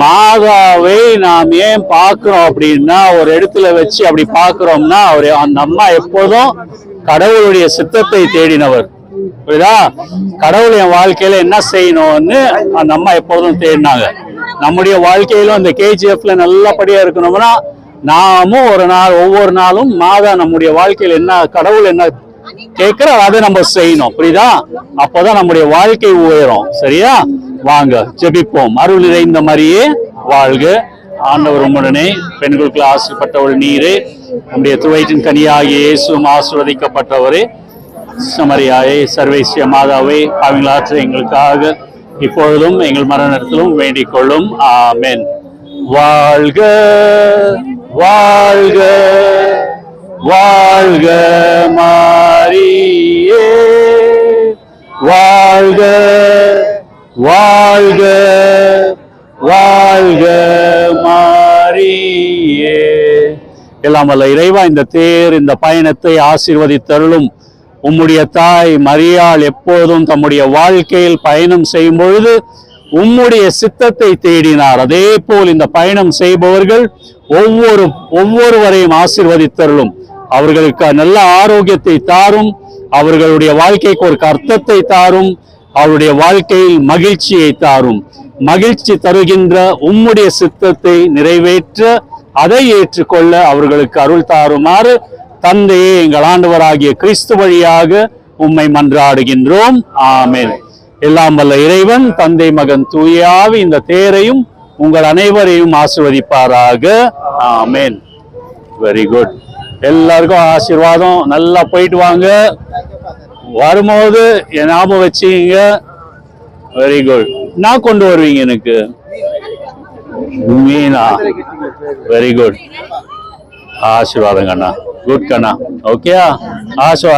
மாதாவை நாம் ஏன் பார்க்கிறோம் அப்படின்னா, ஒரு இடத்துல வச்சு அப்படி பார்க்கிறோம்னா, அந்த அம்மா எப்போதும் கடவுளுடைய சித்தத்தை தேடினவர். புரியுதா? கடவுள் என் வாழ்க்கையில என்ன செய்யணும்னு அந்த அம்மா எப்போதும் தேடினாங்க. நம்முடைய வாழ்க்கையிலும் இந்த கேஜிஎஃப்ல நல்லபடியா இருக்கணும்னா, நாமும் ஒவ்வொரு நாளும் மாதா நம்முடைய வாழ்க்கையில் என்ன கடவுள் என்ன கேட்கிற அதை நம்ம செய்யணும். புரியுதா? அப்போதான் நம்முடைய வாழ்க்கை உயரும். சரியா? வாங்க ஜெபிப்போம். அருள் நிறைந்த மாதிரியே வாழ்க. ஆண்டவர் உம்முடனே, பெண்களுக்கு ஆசைப்பட்டவள் நீரே, நம்முடைய துவயிற்றின் கனியாகிய இயேசுவும் ஆசீர்வதிக்கப்பட்டவரே. சமரியாயே, சர்வேசிய மாதாவே, அவங்களாற்ற எங்களுக்காக இப்பொழுதும் எங்கள் மரணத்திலும் வேண்டிக் கொள்ளும். ஆமென். வாழ்க வாழ்க வாழ்க மாரியே, வாழ்க வாழ்க வாழ்க மாரியே. எல்லாம் வல்ல இறைவா, இந்த பயணத்தை ஆசீர்வதித்தருளும். உம்முடைய தாய் மரியாள் எப்போதும் தம்முடைய வாழ்க்கையில் பயணம் செய்யும் பொழுது உம்முடைய சித்தத்தை தேடினார். அதே போல் இந்த பயணம் செய்பவர்கள் ஒவ்வொருவரையும் ஆசீர்வதித்தருளும். அவர்களுக்கு நல்ல ஆரோக்கியத்தை தாரும். அவர்களுடைய வாழ்க்கைக்கு ஒரு அர்த்தத்தை தாரும். அவருடைய வாழ்க்கையில் மகிழ்ச்சியை தாரும். மகிழ்ச்சி தருகின்ற உம்முடைய சித்தத்தை நிறைவேற்ற, அதை ஏற்றுக்கொள்ள அவர்களுக்கு அருள் தாருமாறு தந்தையே, எங்கள் ஆண்டவராகிய கிறிஸ்து வழியாக உம்மை மன்றாடுகின்றோம். ஆமென். எல்லாம் வல்ல இறைவன் தந்தை, மகன், தூய ஆவி இந்த தேரையும் உங்கள் அனைவரையும் ஆசீர்வதிப்பாராக. ஆமென். Very good. எல்லாருக்கும் ஆசீர்வாதம். நல்லா போயிட்டு வாங்க. வரும்போது என் ஞாபகம் வச்சுங்க. Very good. நான் கொண்டு வருவீங்க எனக்கு மீனா. Very good. ஆசீர்வாதம் கண்ணா. குட் கண்ணா. ஓகே.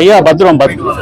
ஐயா பத்திரம் பத்திரம்.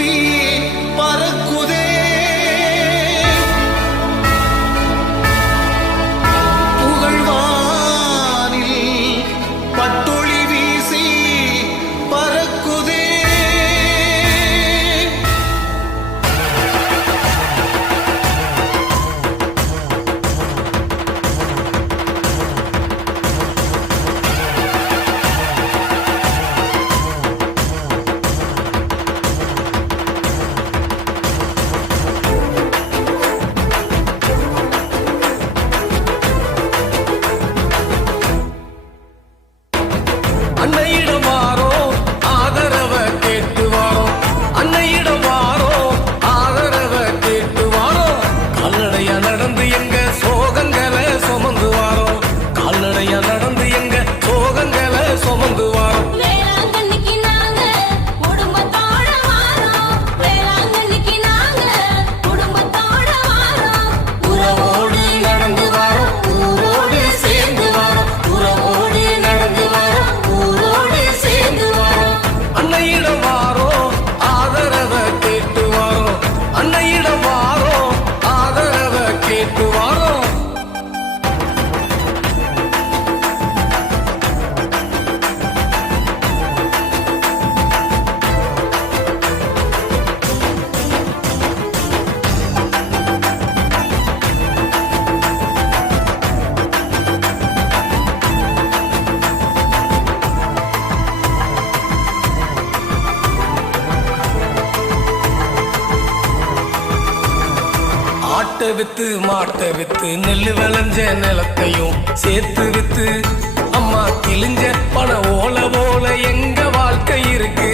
வீசி பறக்குதே புகழ்வானில் பட்டொளி வீசி பறக்குதே அன்னையிடம் வாரோ ஆதரவ கேட்டு வாரோ அன்னையிடம் வாரோ ஆதரவ கேட்டு வாரோ கால்நடையா நடந்து எங்க சோகங்களை சுமந்து வாரோ கால்நடையா நடந்து எங்க சோகங்களை சுமந்து வாரோ வேளாங்கண்ணிக்கு நாங்க குடும்பத்தோட வாரோம் வேளாங்கண்ணிக்கு நாங்க குடும்பத்தோட வாரோம் உறவோடு நடந்து வாரோம் ஊரோடு சேர்ந்து வாரோம் உறவோடு நடந்து வாரோம் ஊரோடு சேர்ந்து வாரோம் அன்னையிடம் வாரோ ஆதரவ கேட்டு வாரோ அன்னையிடம் வாரோ ஆதரவ கேட்டு வாரோ ஆட்டை வித்து மாட்டை வித்து நெல்லு விளைஞ்ச நிலத்தையும் சேர்த்து வித்து அம்மா கிழிஞ்ச பண ஓல போல எங்க வாழ்க்கை இருக்கு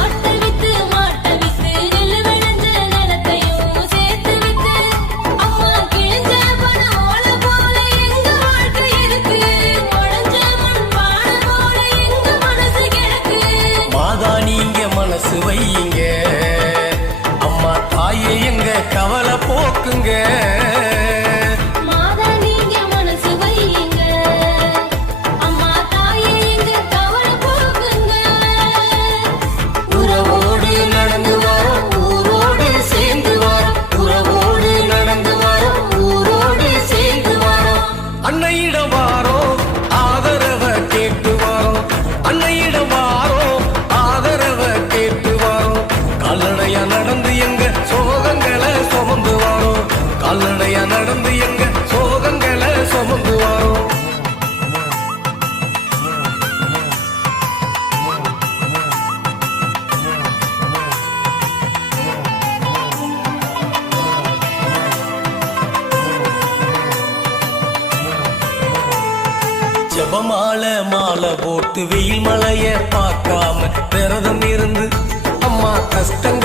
ஆட்டை வித்து மாட்டை வித்து நெல்லு விளைஞ்ச நிலத்தையும் சேர்த்து வித்து அம்மா கிழிஞ்ச பணம் ஓல போல எங்க வாழ்க்கை இருக்கு உடைஞ்ச மண் பானை போல எங்க மனசு கிடக்கு மாதா நீங்க மனசு வையுங்க அம்மா தாயே எங்க கவலை போக்குங்க மாதா நீங்க மனசு வையுங்க அம்மா தாயே எங்க கவலை போக்குங்க உறவோடு நடந்து வாரோம் ஊரோடு சேர்ந்து வாரோம் உறவோடு நடந்து வாரோம் ஊரோடு சேர்ந்து வாரோம் அன்னையிடம் வாரோம் ஆதரவ கேட்டு வாரோம் அன்னையிடம் வாரோம் ஆதரவ கேட்டு வாரோம் கால்நடையா நடந்து எங்க சோகங்களை சுமந்து வாரோம் கால்நடையா நடந்து எங்க சோகங்களை சுமந்து வாரோம் ஜபமாலை மாலை போட்டு வெயில் மலைய பார்க்காம விரதம் இருந்து அம்மா கஷ்டங்கள்